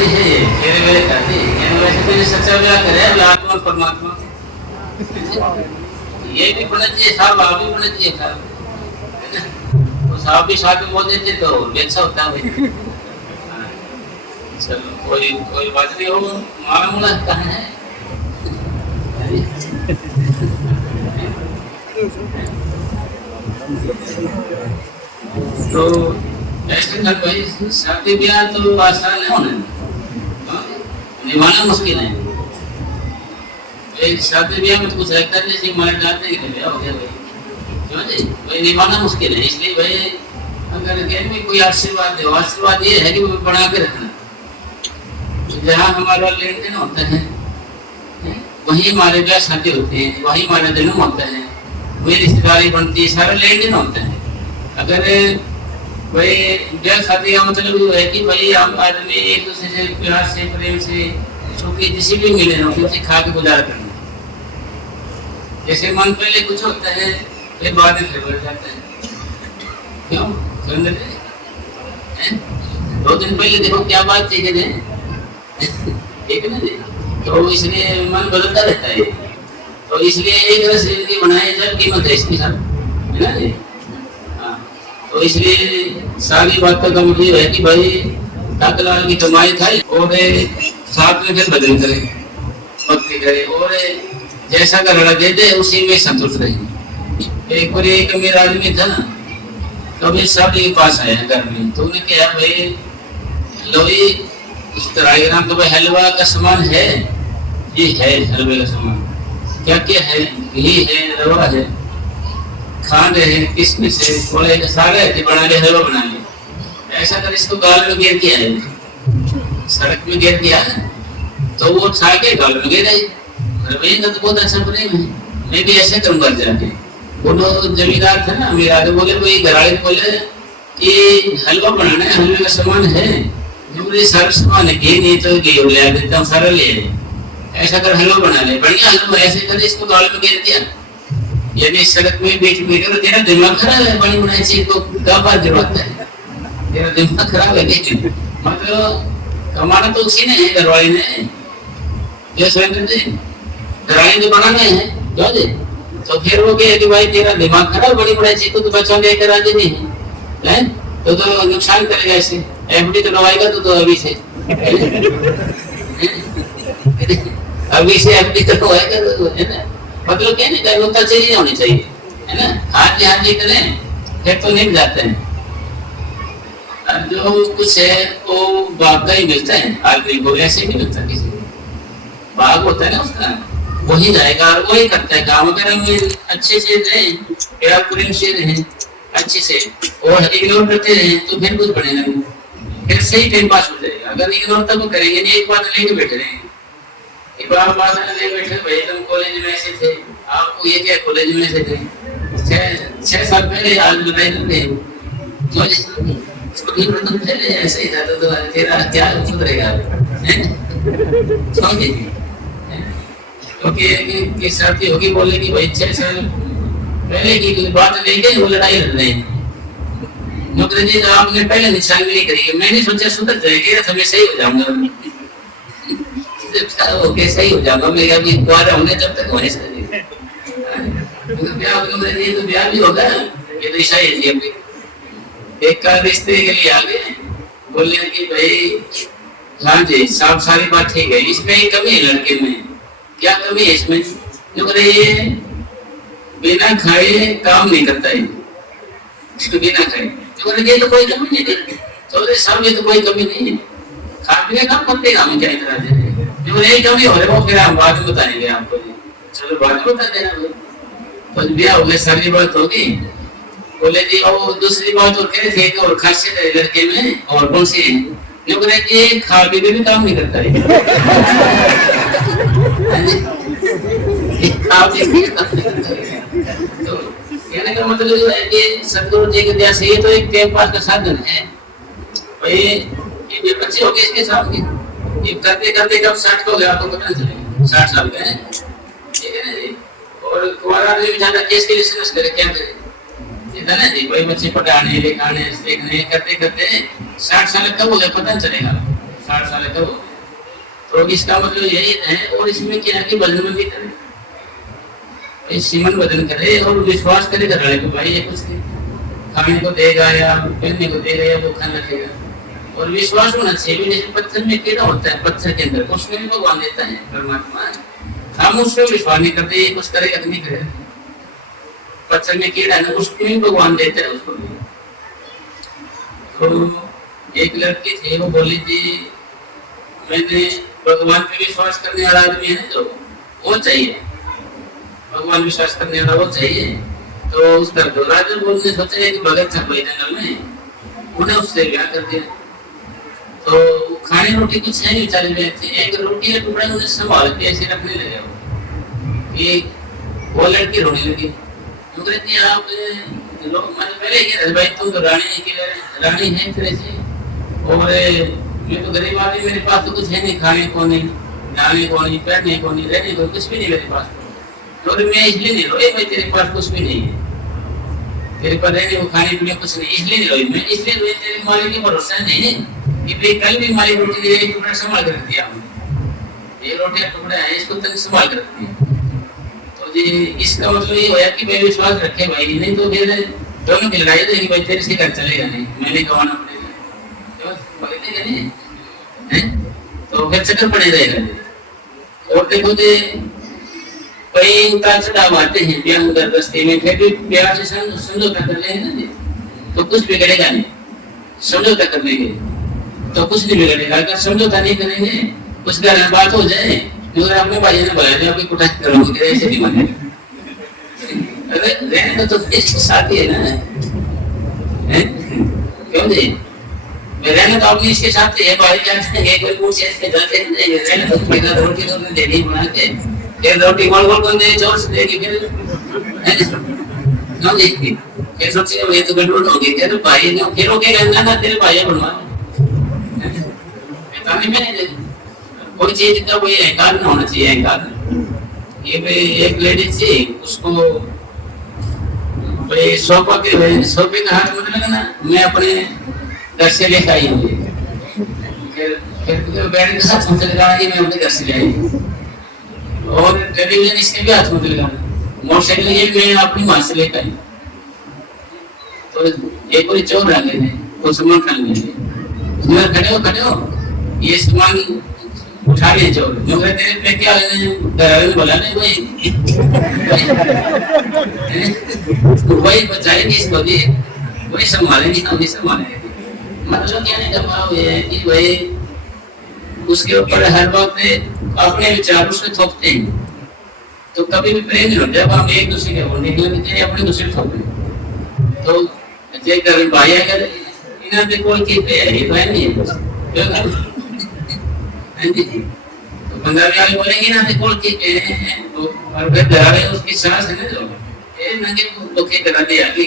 बड़ी है ये, मेरे मेरे करती है। वैसे तो ये सच्चा ब्याह करे आत्मा और परमात्मा, ये भी पढ़ना चाहिए साहब, आप भी पढ़ना चाहिए साहब, तो साहब भी साथ में बोल देते तो अच्छा होता है भाई। चलो कोई बात नहीं, हो मालूम कहाँ है। तो ऐसे कर भाई, शादी ब्याह तो आसान है होने, निभाना मुश्किल है। एक शादी ब्याह में तो कुछ रहता है, जैसे मार डालते हैं ब्याह हो गया भाई, क्यों जी भाई, निभाना मुश्किल है। इसलिए भाई अगर घर में कोई आशीर्वाद दे, आशीर्वाद ये है कि वो बना के रखना, जहाँ हमारा लेन देन होता है वही हमारे ब्याह शादी होते हैं, वही हमारा जन्म होता है, वही रिश्तेदारी बनती है, सारा लेन देन होता है। अगर भाई ब्याह शादी का मतलब ये है कि भाई हम आदमी एक दूसरे से प्यार से प्रेम से सुखी जिसी भी मिले ना उनसे खा के गुजारा करना। जैसे मन पहले कुछ होता है फिर बाद में फिर बढ़ जाता है, क्यों है? 2 दिन पहले देखो क्या बात थी कि ठीक है ना जी, तो इसलिए मन बदलता रहता है। तो इसलिए एक तरह से जिंदगी बनाए जब कीमत है इसकी सब, है ना जी। हाँ, तो इसलिए सारी बातों का मतलब है कि भाई लाख की कमाई खाई और साथ में फिर बदल करे, भक्ति करे, और जैसा का लड़ा दे दे उसी में संतुष्ट रहे। एक बार एक मेरा आदमी था ना, कभी शादी के पास आया घर में, तो उन्हें कहा भाई लोई उस तरह तो भाई हलवा का सामान है, ये है हलवे का सामान, क्या क्या है, घी है, रवा है, खांड है, किशमिश है, थोड़े सारे बना ले हलवा बना ले। ऐसा कर इसको गाल में गिर दिया है, सड़क में गिर दिया है, तो वो खा के गाल में गिर आई। तो बहुत अच्छा प्रेम है, मैं भी ऐसे करूँगा जाके। वो जमींदार था ना मेरा, तो बोले वही घराड़े बोले कि हलवा बनाना है, हलवे का सामान है, जो सारा सामान है, घी नहीं तो घी ले देता हूँ, सारा ले ऐसा कर हलवा बना ले, बढ़िया हलवा। ऐसे कर इसको गाल में गिर दिया, यानी सड़क में बीच में गिर। तेरा दिमाग खराब है, बनी बनाई चीज को क्या बात जरूरत है, तेरा दिमाग खराब है। लेकिन मतलब कमाना तो उसी ने है, घरवाली ने, जैसे घरवाली ने बनाना है क्यों जी। तो फिर वो कहे कि भाई तेरा दिमाग खराब, बड़ी बनाई चीज को तो बच्चों लेकर राजी नहीं है, तो नुकसान करेगा ऐसे। एफडी तो दवाएगा तो अभी से अभी से एफडी करवाएगा तो, है ना। मतलब क्या नहीं करता चाहिए होनी चाहिए, है ना। हाथ जी करें फिर तो नहीं जाते हैं। जो कुछ है वो भाग का ही मिलता है आदमी को, ऐसे नहीं मिलता किसी को। भाग होता है ना उसका, वही जाएगा और वही करता है काम। अगर हम अच्छे से रहें, प्यार प्रेम से रहें अच्छे से, और इग्नोर करते रहे तो फिर कुछ बनेगा नहीं, फिर सही टाइम पास हो जाएगा। अगर इग्नोर तब करेंगे नहीं, एक बात लेके बैठे रहेंगे, एक बार बात ले बैठे, भाई तुम कॉलेज में ऐसे थे, आपको ये क्या कॉलेज में ऐसे थे, 6 साल पहले आज बताए तुमने, तो पहले ऐसे ही था, तो तेरा क्या सुधरेगा, क्योंकि शादी होगी बोले कि भाई 6 साल पहले की बात लेके वो लड़ाई लड़ रहे हैं। नौकरी जी आपने पहले निशानदेही करी, मैंने सोचा सुधर जाएगी तो मैं सही हो जाऊंगा, ओके सही हो जाऊंगा मैं, अभी कुआरा होंगे जब तक होने से ब्याह भी होगा। ये तो ईसाई है जी, एक का रिश्ते के लिए आ गए, बोले कि भाई हाँ जी साफ सारी बात ठीक है, इसमें ही कमी है, लड़के में क्या कमी है इसमें, ये बिना खाए काम नहीं करता है, बिना खाए ये तो कोई कमी नहीं है, तो सब ये तो कोई कमी नहीं है, खा पीने काम करते काम क्या इतना जो यही कमी हो रही वो फिर हम बाद में बताएंगे आपको जी। चलो बाद में बता देना, तो ब्याह हो गया, सारी बात होगी। बोले जी वो दूसरी बात और कह रहे थे और खासियत है लड़के में, और कौन सी है, जो कह रहे खा पी के भी काम नहीं करता है, खा पी के काम नहीं करता है। तो कहने का मतलब जो है कि सदगुरु जी के दया से ये तो एक टाइम पास का साधन है भाई। ये बच्चे हो गए इसके सामने, ये करते करते कब 60 हो गया आपको पता नहीं चलेगा, 60 साल का है, ठीक है ना जी। और कुआरा भी ज्यादा केस के लिए समझ करे क्या करे, ये था ना जी, कोई बच्चे पढ़ाने लिखाने सीखने करते करते 60 साल कब हो गया पता नहीं चलेगा, 60 साल का हो, तो इसका मतलब यही है। और इसमें क्या है कि बदन भी करे, सीमन बदन करे और विश्वास करे घर वाले को, भाई ये कुछ खाने को देगा या पहनने को देगा या वो खाना रखेगा, और विश्वास होना चाहिए। जैसे पत्थर में कीड़ा होता है, पत्थर के अंदर, उसमें भी भगवान देता है परमात्मा। हम उसमें विश्वास नहीं करते, ये कुछ करेगा तो नहीं करेगा। पत्थर में कीड़ा है ना, उसमें भी भगवान देते हैं उसको भी। तो एक लड़की थी, वो बोली थी मैंने भगवान पे विश्वास करने वाला आदमी है तो वो चाहिए, भगवान विश्वास करने वाला वो चाहिए। तो उसका राजा बोलने सोचा कि भगत था कोई जंगल में, उन्हें उससे ब्याह कर दिया। तो खाने रोटी कुछ है नहीं, बेचारे बैठे, एक रोटी का टुकड़ा उन्हें संभाल के ऐसे रखने लगे कि वो लड़की रोने लगी। कहती आप लोग मैंने पहले कह भाई तुम तो रानी है तेरे से, और मैं तो गरीब आदमी, मेरे पास तो कुछ है नहीं, खाने को नहीं, डालने को नहीं, पहनने को नहीं, रहने को कुछ भी नहीं मेरे पास। तो मैं इसलिए नहीं रोई भाई, तेरे पास कुछ भी नहीं है, तेरे पास रहने को खाने पीने कुछ नहीं, इसलिए नहीं रोई मैं। इसलिए रोई तेरे मालिक के भरोसा नहीं कि भाई कल भी मालिक रोटी दे, एक टुकड़ा संभाल कर रख दिया, ये रोटी का टुकड़ा है इसको तक संभाल कर रख दिया। तो जी इसका मतलब ये होया कि भाई विश्वास रखे भाई, नहीं तो फिर दोनों की लड़ाई तो भाई तेरे से घर चलेगा नहीं, मैंने कमाना पड़ेगा, पकड़ेगा नहीं, तो फिर चक्कर पड़े रहेगा। और देखो जी कई उतार चढ़ाव आते हैं ब्याह कर रस्ते में, फिर भी ब्याह से समझौता कर लेंगे ना तो कुछ बिगड़ेगा नहीं। समझौता कर लेंगे तो कुछ नहीं बिगड़ेगा, अगर समझौता नहीं करेंगे कुछ घर में बात हो जाए, अगर अपने भाई ने बोला आपकी कुटाई करोगे ऐसे नहीं माने, अरे रहने तो इसके साथ ही है ना, क्यों जी रहने तो अपनी इसके साथ ही है, भाई जाते कोई पूछे इसके जाते रहने तो पहला रोटी तो हमने देनी बना के, फिर रोटी गोल गोल कर दे, जोर से देगी, फिर सोचिए ये तो गड़बड़ होगी, तेरे भाई ने फिर ओके कहना था तेरे भाई बनवा में कोई चीज का कोई अहंकार ना होना चाहिए। अहंकार ये भाई एक लेडीज थी, उसको भाई सोफे का हाथ मतलब ना मैं अपने घर से लेकर आई हूँ, फिर बैठ के साथ मुझे लगा कि मैं अपने घर से ले आई, और टेलीविजन इसके भी हाथ में लगा, मोटरसाइकिल ये मैं अपनी माँ से लेकर आई। तो एक कोई चोर आ गए थे, वो सामान खा गए, खड़े हो ये सामान उठा रहे चोर, जो कहते हैं पे क्या घर बोला नहीं वही बचाएगी इसको भी, वही संभालेंगे, हम भी संभालेंगे। मतलब क्या नहीं दबाव है कि भाई उसके ऊपर हर वक्त अपने विचार उसमें थोपते हैं, तो कभी भी प्रेम नहीं होता। जब हम एक दूसरे के होने के लिए अपने दूसरे थोपे, तो जे कर भाई अगर इन्हें पे कोई के पे है, ये तो है नहीं तो पंजाबी वाले बोलेंगे ना कोल के तो और फिर डरा रहे उसकी सांस है ना जो ये नंगे धोखे करा दिया कि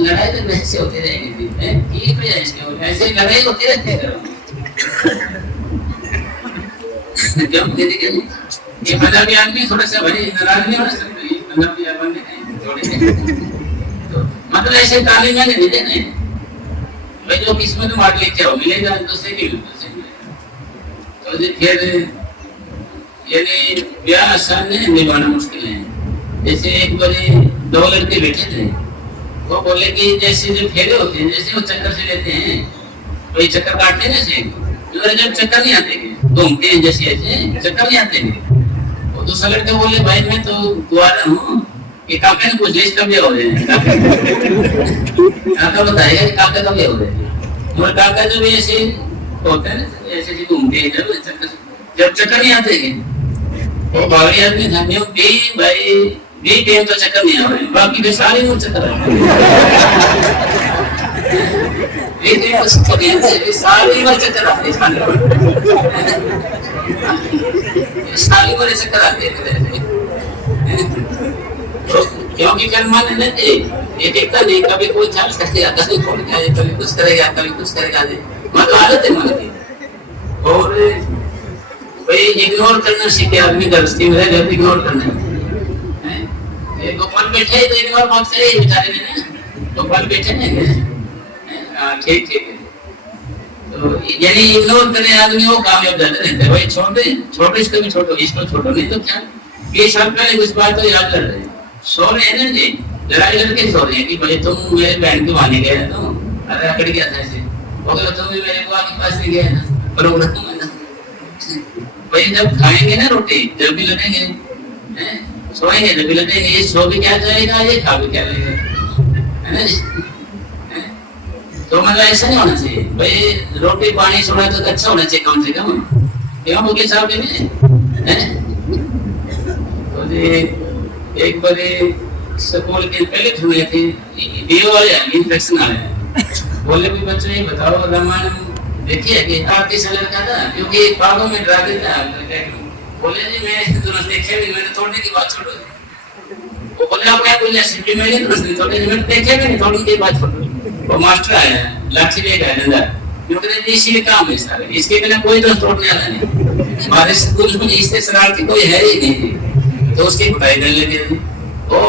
लड़ाई तो वैसे होती रहेगी, ये कोई ऐसे लड़ाई होती रहती है क्यों ये पंजाबी आदमी थोड़ा सा भाई नाराज नहीं होना सकते, पंजाबी आदमी थोड़े तो मतलब ऐसे तालीम में नहीं देने भाई जो किस्मत मार लेके आओ मिलेगा दूसरे की तो फिर यानी ब्याह आसान है, निभाना मुश्किल है। जैसे एक बार 2 लड़के बैठे थे, वो बोले कि जैसे जो फेरे होते हैं जैसे वो चक्कर से लेते हैं, वही चक्कर काटते हैं जैसे, जब चक्कर नहीं आते घूमते हैं जैसे ऐसे चक्कर नहीं आते। वो दूसरा लड़का बोले भाई मैं तो कुआरा हूँ, कि काका ने पूछ लिया कब हो रहे हैं, काका बताएगा कि काका कब हो रहे हैं, और काका जब ऐसे होते हैं ऐसे ऐसे घूमते हैं जब चक्कर नहीं आते वो बावरी आदमी धन्यों भाई टाइम तो चक्कर नहीं आ रहे, बाकी के सारे वो चक्कर आ रहे सारी बार चक्कर आते सारी बार चक्कर आते क्योंकि फिर मन नहीं ये देखता नहीं, कभी कोई चाल करेगा, कभी कौन करेगा, कभी कुछ करेगा, कभी कुछ करेगा, मतलब आदत है मन की। और भाई इग्नोर करना सीखे आदमी गृहस्थी में है, जब इग्नोर करना है गोपाल बैठे तो इग्नोर मत करे बेचारे ने, गोपाल बैठे नहीं ठीक ठीक है। तो यानी इग्नोर करे आदमी वो कामयाब जाते रहते हैं। भाई छोटे छोटे इसको भी छोड़ो, इसको छोड़ो, नहीं तो क्या 20 साल पहले कुछ बात तो याद कर रहे सो रहे हैं ना जी, लड़ाई लड़के सो रहे हैं कि भाई तुम मेरे बहन के माने गए तो अरे अकड़ गया था ऐसे, अगर तुम भी मेरे को आगे पास नहीं गया ना प्रोग्राम है ना। भाई जब खाएंगे ना रोटी जब भी लगेंगे, सोएंगे जब भी लगेंगे, ये सो भी क्या जाएगा ये खा भी क्या लगेगा, है ना जी। तो मतलब ऐसा नहीं होना चाहिए भाई, रोटी पानी सोना तो अच्छा होना चाहिए कम से कम, क्यों मुझे साहब ने तो जी एक बार स्कूल के पहले छुए थे डीओ वाले इन्फेक्शन आया, बोले भी बच्चों ये बताओ रामायण देखिए कि आप कैसा लड़का था, क्योंकि बागों में डरा देता है। बोले जी मैं तुरंत देखे भी, मैंने तोड़ने की बात छोड़ो, वो बोले आप क्या बोल रहे मैंने तुरंत तोड़ने, मैंने देखे भी नहीं तोड़ने की बात छोड़ो। वो मास्टर आया लाठी लेके आया नंदा, क्योंकि इसी काम है सारे, इसके बिना कोई तो तोड़ने वाला नहीं, हमारे स्कूल में इससे शरारती कोई है ही नहीं, तो उसकी कुटाई कर लेते थे। वो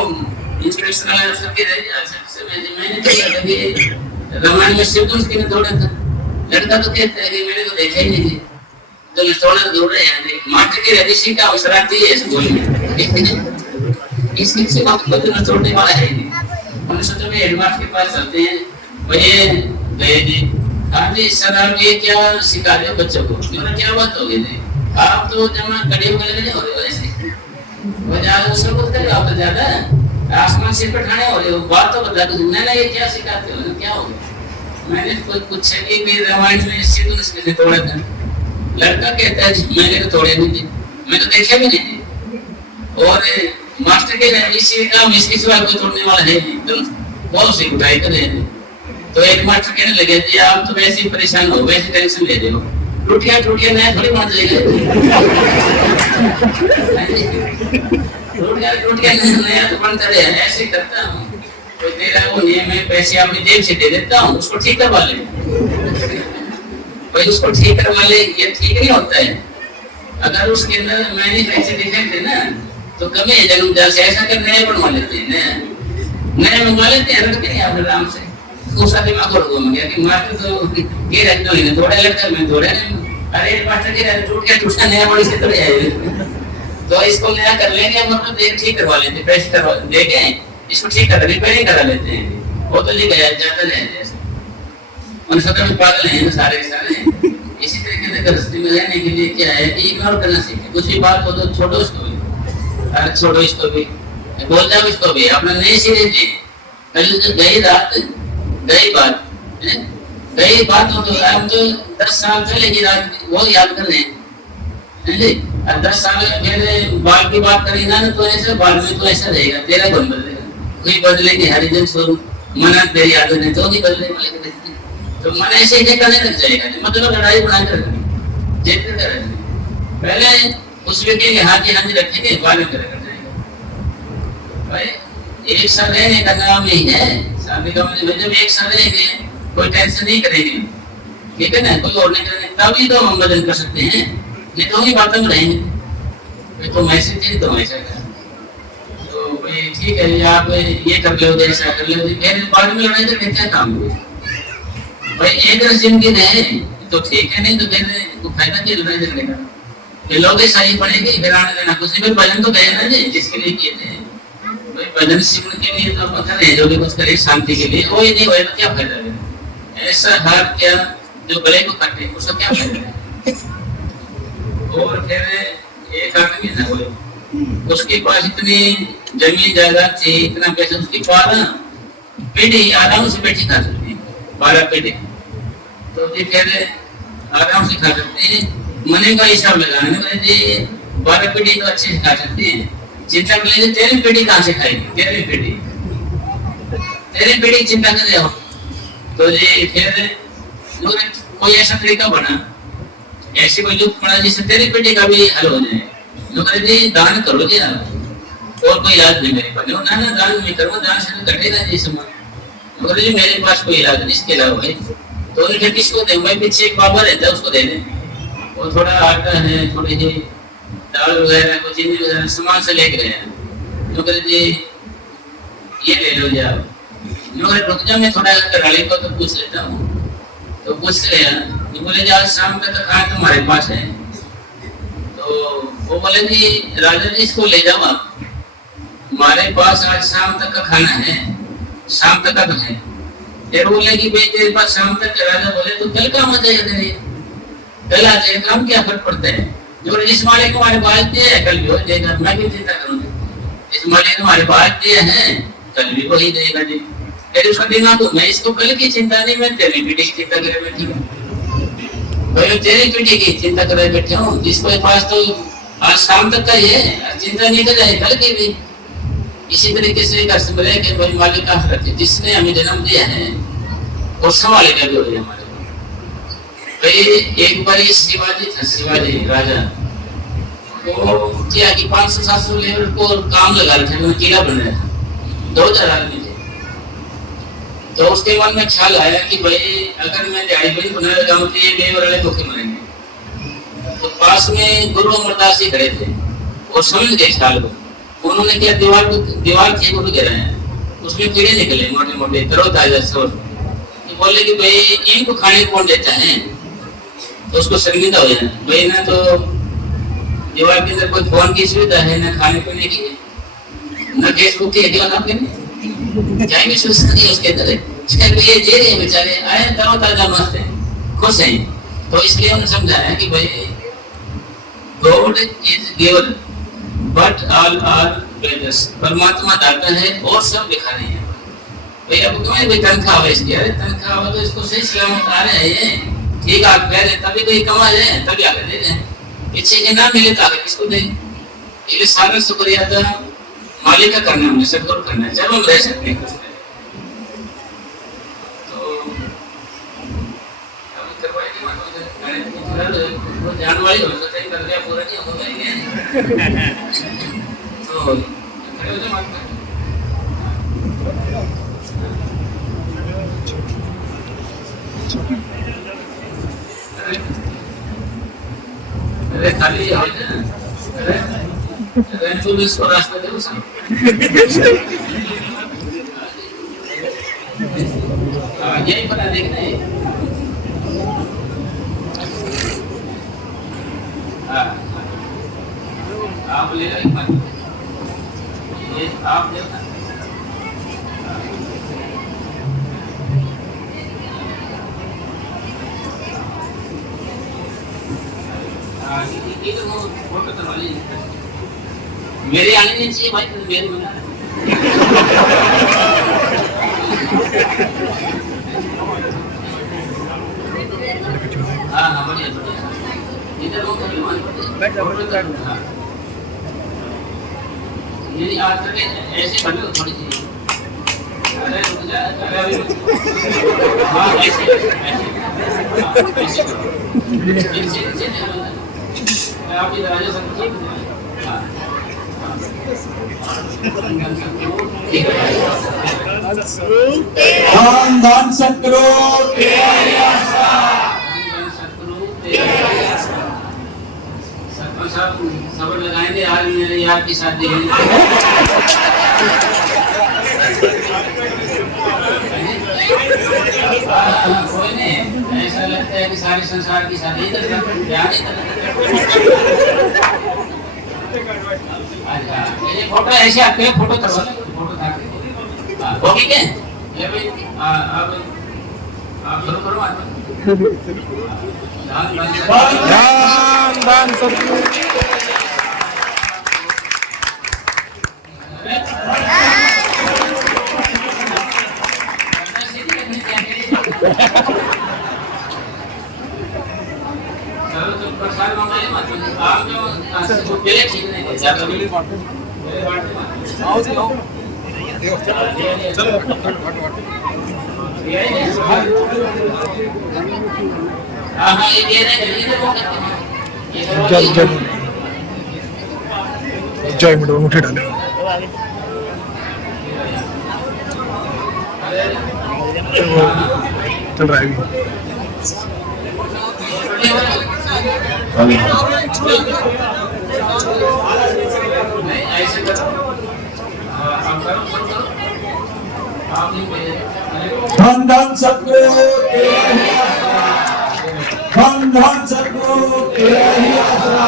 इंस्पेक्टर वाला अफसर के रहे मैंने तो लगा रामायण में शिव उसके ने तोड़ा था, लड़का तो कहता है कि मैंने तो देखा ही नहीं थी, तो ये तोड़ा तो दौड़ रहे हैं मास्टर की रजिस्ट्री का शरारती है स्कूल में, इसकी से बदलना तोड़ने वाला है नहीं। हमने सोचा भाई हेडमास्टर के पास चलते हैं, भैया गए जी, हाँ जी सर आप ये क्या सिखा रहे हो बच्चों को, मैंने क्या बात हो गई थी, आप तो जमा कड़े वगैरह हो रहे हो ऐसे उसमें कुछ कर आप तो ज्यादा आसमान सिर पर ठाने हो रहे हो, बात तो बता दो ना ये क्या सिखाते हो क्या हो गया। मैंने कोई पूछा कि मेरे रामायण में इससे तो इसके तोड़ा था, लड़का कहता है मैंने तो तोड़े नहीं थे, मैं तो देखा भी नहीं थी, और मास्टर के इसी काम इसके सिवा कोई तोड़ने वाला है नहीं, तो बहुत सी उठाई कर रहे थे। तो एक मास्टर कहने लगे जी आप तो वैसे ही परेशान हो, वैसे टेंशन ले रहे हो, टूटिया टूटिया नया थोड़ी मान जाएगा, टूटिया टूटिया नया तो बनता रहे, ऐसे करता हूँ कोई तेरा वो नहीं, मैं पैसे अपनी जेब से दे देता हूँ उसको ठीक करवा ले, भाई उसको ठीक करवा ले, ये ठीक नहीं होता है। अगर उसके अंदर मैंने पैसे दिखे थे ना तो कभी जन्म जाल से ऐसा कर नया बनवा लेते हैं, नया मंगवा लेते हैं, रखते हैं अपने आराम से, उसका दिमाग और घूम गया कि मास्टर तो ये रखते हैं थोड़ा लड़का मैं थोड़ा, अरे मास्टर के टूट गया टूटा नया बड़ी से थोड़े आए, तो इसको नया कर लेंगे मतलब ठीक करवा लेते, पैसे करवा देंगे इसको ठीक कर रिपेयरिंग करा लेते हैं, वो तो नहीं गया ज्यादा नहीं जैसे उन सब में पागल हैं सारे सारे। इसी तरीके से गृहस्थी में रहने के लिए क्या है कि इग्नोर करना सीखे, कुछ भी बात हो तो छोड़ो उसको भी, अरे छोड़ो इसको भी, बोल जाओ इसको भी, अपना नहीं सीधे जी कल गई रात गई बात कई बात हो तो हम तो 10 साल पहले की रात वो याद कर रहे हैं, 10 साल पहले बाल की बात करी ना तो ऐसे बाल में तो ऐसा रहेगा, तेरा कौन बदलेगा, कोई बदलेगी हरिजन स्वरूप मना तेरी आदत नहीं तो नहीं बदले वाले, तो मन ऐसे ही करने लग जाएगा, मतलब लड़ाई बनाकर जेब कर पहले उस व्यक्ति के हाथ ही रखेंगे बाद में कर जाएगा। भाई एक साल रहने का नाम ही है शादी का, जब एक साल रहेंगे कोई टेंशन नहीं करेंगे, ठीक है ना, कोई और नहीं करेंगे, तभी तो हम बदल कर सकते हैं, नहीं तो ही बातों में रहेंगे तो मैसेज है तो ऐसा कर, तो भाई ठीक है आप ये कर लो ऐसा कर लो, फिर बाद में लड़ाई करके क्या काम हुआ भाई, एक जिंदगी रहे तो ठीक है, नहीं तो फिर फायदा क्या लड़ाई करने का, फिर लोग सही पड़ेगी फिर आने देना कुछ नहीं, भजन तो गए ना जी जिसके लिए किए थे भाई, भजन सिमरन के लिए तो पता नहीं जो भी कुछ करे शांति के लिए, वो ही नहीं होए तो क्या फायदा है, ऐसा हाथ क्या जो गले को काटे उसका क्या फायदा है। और फिर एक आदमी था वो, उसके पास इतनी जमीन जायदाद थी, इतना पैसा, उसकी 12 पीढ़ी आराम से बैठी खा सकती है, 12 पीढ़ी, तो जी फिर आराम से खा सकते हैं, मने का हिसाब लगाना जी 12 पीढ़ी तो अच्छे से खा सकते हैं, चिंता कर लीजिए 13 पीढ़ी कहाँ से खाएगी, 13 पीढ़ी चिंता कर रहे हो, तो जी फिर कोई ऐसा तरीका बना, ऐसी कोई युग पड़ा जिससे 13 पीढ़ी का भी हल हो जाए, लोग जी दान करो जी आप, और कोई इलाज नहीं मेरे पास, ना ना दान नहीं करो, दान से तो कटेगा जी सामान, लोग जी मेरे पास कोई इलाज नहीं इसके अलावा भाई, तो उनके किसको दे, भाई पीछे एक बाबा रहता है उसको दे दें, वो थोड़ा आटा है थोड़ी सी दाल वगैरह कुछ चीनी वगैरह सामान से लेके गए हैं, लोग जी ये ले लो जी आप, रुक जाओ मैं थोड़ा कराली को तो पूछ लेता हूँ, तो पूछते गया, तो बोले आज शाम तक का खाना तुम्हारे पास है? तो वो बोले जी राजा जी इसको ले जाओ आप, हमारे पास आज शाम तक का खाना है, शाम तक का तो है। फिर बोले कि भाई तेरे पास शाम तक का, राजा बोले तो कल का मत जाएगा तेरे, कल आ जाएगा, हम क्या फर्क पड़ता है, जो जिस मालिक को हमारे पास दिए है कल भी हो जाएगा, मैं क्यों चिंता करूंगा, इस मालिक ने हमारे पास दिए हैं कल भी वही देगा जी। फिर उसका दिमाग तो मैं इसको कल की चिंता नहीं, मैं तेरी पीढ़ी की चिंता करे बैठी हूँ, भाई तेरी पीढ़ी की चिंता करे बैठे हूँ, जिसके पास तो आज शाम तक का ही है, चिंता नहीं कर रहे कल की भी। इसी तरीके से कस्टमर है कि भाई मालिक का हक है, जिसने हमें जन्म दिया है वो संभालेगा भी हो हमारे। भाई एक बार शिवाजी था, शिवाजी राजा, वो क्या कि 500-700 लेबर को काम लगा रहे थे, किला बन रहा था, 2000 आदमी थे। तो उसके मन में ख्याल आया कि भाई अगर मैं दिहाड़ी बड़ी बना लगाऊं तो ये लेबर वाले धोखे मरेंगे। तो पास में गुरु अमरदास जी खड़े थे, वो समझ गए ख्याल को, उन्होंने क्या दीवार थी वो भी गिरा है, उसमें कीड़े निकले मोटे मोटे तरोताजा सोच। तो बोले कि भाई इनको खाने कौन देता है, तो उसको शर्मिंदा हो जाए भाई, ना तो दीवार के अंदर कोई फोन की सुविधा है, ना खाने पीने की है, ना फेसबुक की अगला काम करने क्या भी सुविधा नहीं उसके अंदर है, ये दे रहे बेचारे आए तरोताजा मस्त है, खुश है। तो इसलिए उन्होंने समझाया कि भाई God is giver but all are beggars, परमात्मा दाता है और सब भिखारी हैं। भाई अब तुम्हें भी तनख्वाह है इसकी, अरे तनख्वाह हो तो इसको सही सलामत आ रहे हैं, ठीक आप कह रहे तभी तो ये कमा रहे हैं, तभी आगे दे रहे हैं, पीछे के ना मिले तो आगे किसको दें। इसलिए सारा शुक्रिया अदा मालिक का करना, हमने सदगुरु करना है, जब हम रह सकते हैं कुछ तो जान वाली हो सकता है, कर दिया पूरा नहीं हो जाएंगे तो खड़े हो जाओ मालिक। अरे खाली हो जाए, अरे पुलिस को रास्ता दे उसे, यही पता देखना है। आप ले लो, ये आप ले लो। ये तो फोटो करवा लीजिए, मेरे आने नहीं चाहिए भाई, तो मेरे बना हाँ बढ़िया बढ़िया, इधर वो कर लो, ये आज तक ऐसे बने हो थोड़ी सी, अरे रुक जा, अरे हाँ ऐसे आप इधर आ जाओ सब, धन सतगुरु सबर लगाएंगे आज मेरे यार की शादी है। कोई नहीं, ऐसा लगता है कि सारे संसार की शादी ये फोटो ऐसे आपके फोटो करवा लो, फोटो था ओके क्या ये भाई अब आप शुरू करो। धन सतगुरु चलो तो प्रसाद मंगाइए मत, आप जो पहले ठीक नहीं है ज्यादा भी आओ जी आओ चलो हां हां ये दे रहे हैं, इधर वो करते हैं, जय मिनट मुठे डाले चल रहा है ऐसे करो, आप करो आप नहीं धन सतगुरु धन धन सतगुरु तेरा ही आसरा,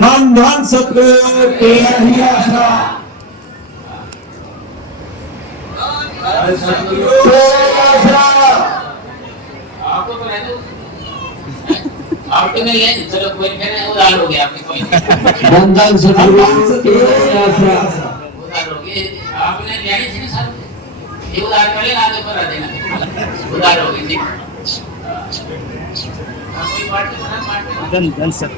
धन धन सतगुरु तेरा ही आसरा, सतगुरु तेरा आसरा। आपको तो रहने आपके में ले चलो कोई कहने उधार हो गया आपके कोई धन धन सतगुरु तेरा ही आसरा, उधार हो गए आपने लेनी थी ना सर ये उधार कर लेना आगे पर आ देना उधार हो गई ठीक कोई बात नहीं धन धन सर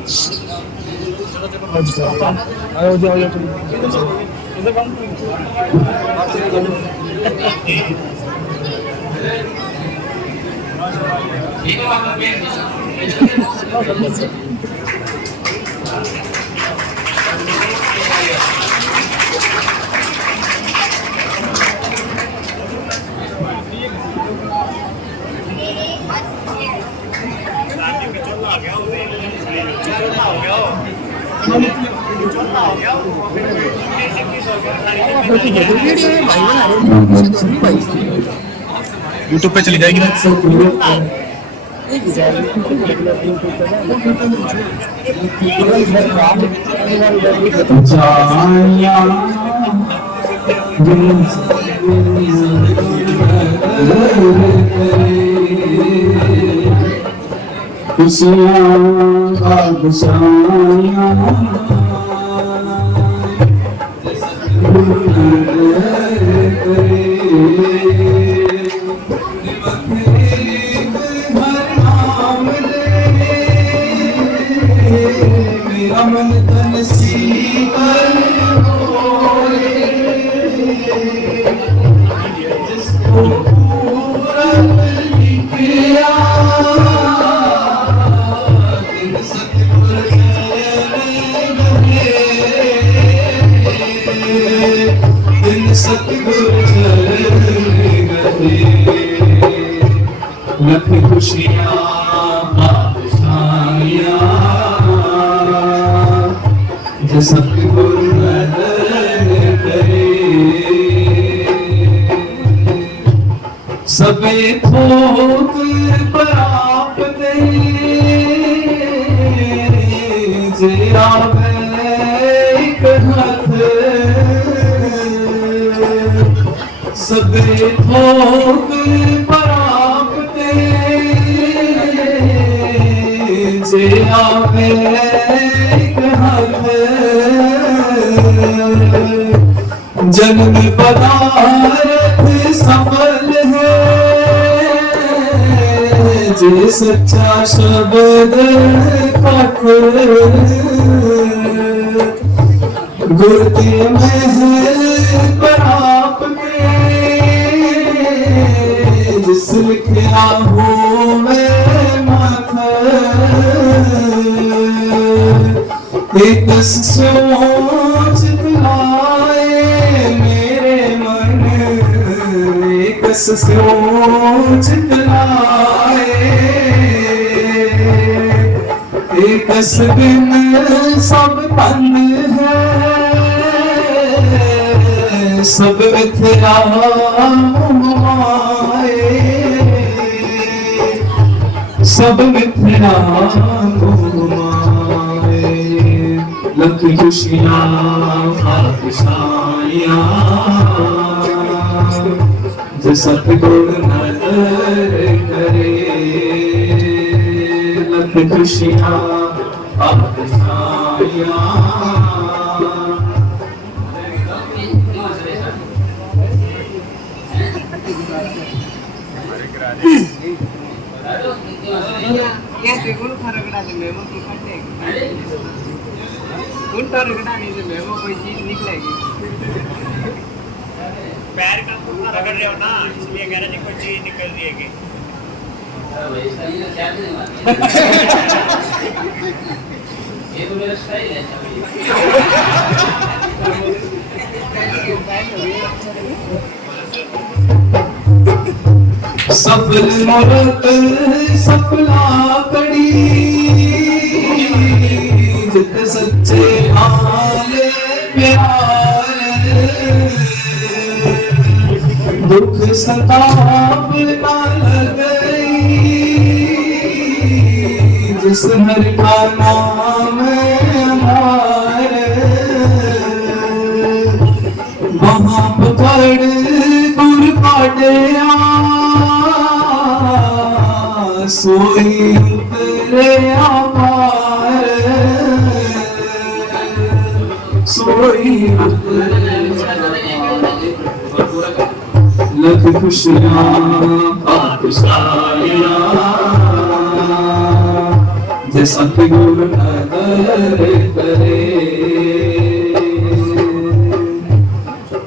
ठीक है बात में यूट्यूब पे चली जाएगी ना। अमन तन सीकर जिसको पूरा लिखिया दिन सतगुर दिन सतगुर लख खुशियाँ सतगुरु करे सबे थोक पराप दे जे आवे एक हाथ सबे थोक पराप दे जे आवे एक हाथ जन्म पदार्थ सफल है जे सच्चा शब्द कथ गुर के महल पराप के जिस लिखा हो मैं माथा एक सोच दिलाए मेरे मन एक सोच दिलाए एक बिन सब बंद है सब मिथ्या मोहाए सब मिथ्या मोहाए लख खुशियाँ खुशियाँ जो सतगुर नजर करे लख खुशियाँ खुशियाँ कोई चीज निकलेगी पैर का पुट्ठा रगड़ रहे हो ना इसलिए कह रहे थे कोई चीज निकल रही है ये तो मेरा स्टाइल है सफल मूरत सफला कड़ी जित सच्चे हाल प्यार दुख सताप न गई हरि का नाम हमारे, वहाँ पकड़ गुर काटे सोई उतरे आपार, सोई उतरे लख खुशियाँ पातशाहियाँ, जैसा कि गुरु नदर करे।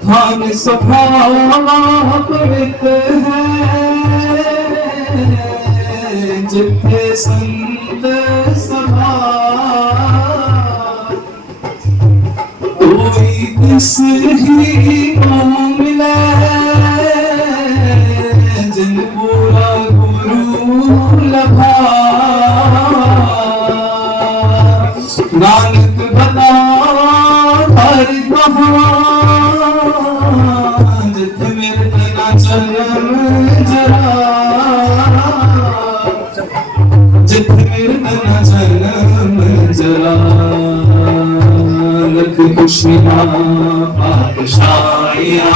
धान स्वभाव पवित्र है, जिथे संत सभा, कोई किस ही को मिले, जिन पूरा गुरु लभा। नानक बता हर जित मेरे तना जन्म जरा, जित मेरे तना जन्म जरा। लख खुशियाँ पातशाहियाँ,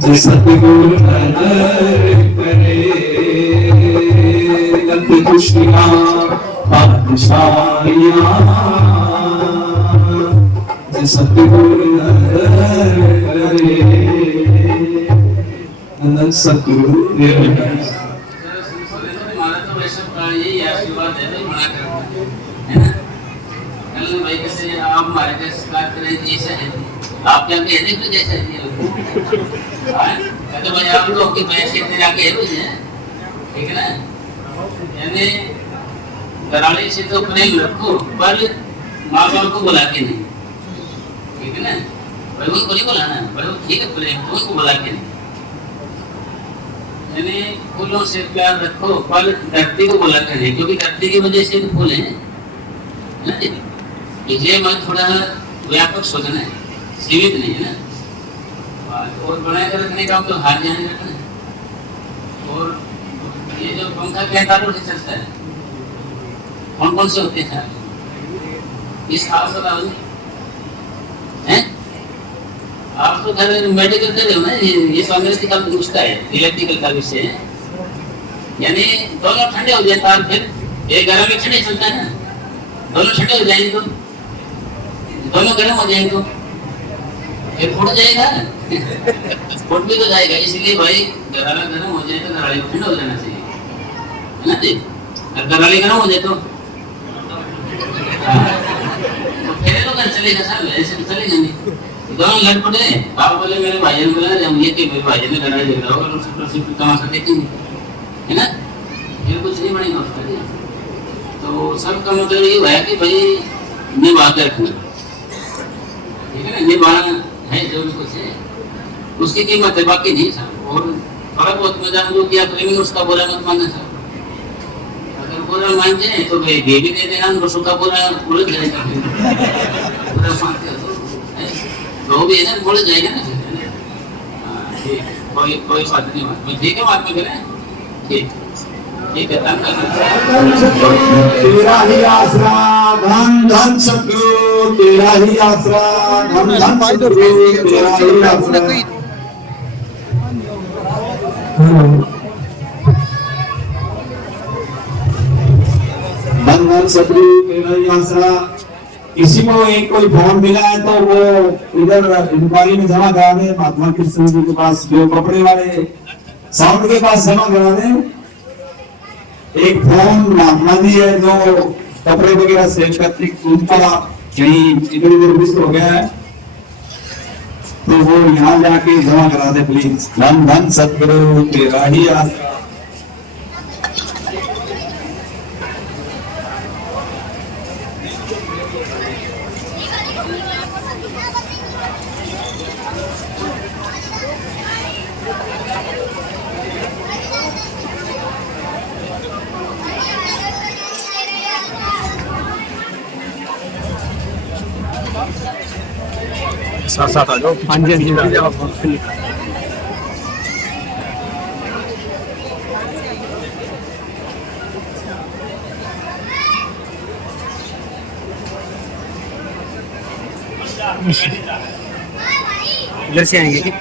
जो सतगुरु नदर करे। लख खुशियाँ पातशाहियाँ, जो सतगुरु नदर करे। अनंत सतगुरु हमारा तो वैसा यही आशीर्वाद है भाई, बना कर है ना। कल भाई कैसे आप हमारे कैसे बात करें जैसा है, आप क्या कहते हैं जैसा है तो भाई आप लोग के पैसे इतने जाके है मुझे, ठीक है ना। यानी घराली से तो प्रेम रखो, पर माँ बाप को बुला के नहीं, ठीक है ना। भाई वो बोली बुलाना, भाई वो ठीक है प्रेम उनको बुला के नहीं। यानी फूलों से प्यार रखो, पर धरती को बुला के नहीं, क्योंकि धरती की वजह से फूल है ना। इसलिए मैं थोड़ा व्यापक सोचना है, सीमित नहीं है ना। और बना कर रखने का तो हाथ जाने रखना है। और ये जो पंखा क्या तारों से चलता है, कौन कौन से होते हैं इस हाथ बताओ हैं। आप तो घर मेडिकल कर रहे हो ना, ये तो अंग्रेजी का उसका है, इलेक्ट्रिकल का विषय है। यानी दोनों ठंडे हो जाए तार, फिर एक गर्म एक ठंडे चलता है ना, दोनों ठंडे हो जाएंगे तो दोनों गर्म हो जाएंगे तो फिर फूट जाएगा फूट भी तो जाएगा। इसलिए भाई गरारा गर्म हो जाए तो गरारी को ठंडा हो जाना चाहिए, है ना जी। अगर गरारी गर्म हो जाए तो फिर तो घर चलेगा सर, ऐसे तो चलेगा नहीं। दोनों लड़ पड़े, आप बोले मेरे भाई ने बोला हम ये कि मेरे भाई ने लड़ाई झगड़ा होगा और उसको तमाशा देखेंगे, है ना। फिर कुछ नहीं बनेगा उसका। तो सबका मतलब ये हुआ कि भाई निभा कर रखना, ठीक है ना। निभाना है जो भी कुछ है उसकी कीमत है, बाकी नहीं सब। और थोड़ा बहुत मजाक जो किया प्रेमी उसका बुरा मत मानना सब। अगर बुरा मान जाए तो भाई दे भी दे देना, उनको सूखा बुरा उलझ जाएगा। बुरा मानते हो तो भी है ना, बोल जाएगा ना। कोई बात नहीं, ठीक है बात में करें, ठीक ठीक है। तेरा ही आसरा धन धन सतगुरु, तेरा ही आसरा धन धन सतगुरु, तेरा ही आसरा। धन धन सतगुरु, तेरा ही आसरा। किसी को एक कोई फोन मिला है तो वो इधर इंक्वायरी में जमा करा दे, महात्मा कृष्ण जी के पास, जो कपड़े वाले साउंड के पास जमा करा दे। एक फोन महात्मा जी है जो कपड़े वगैरह सेल करते, उनका कहीं इधर उधर मिस हो गया है तो वो यहाँ जाके जमा करा दे प्लीज। धन धन सतगुरु, तेरा ही आसरा। साथ साथ आ जाओ। हाँ जी हाँ जी। इधर से आएंगे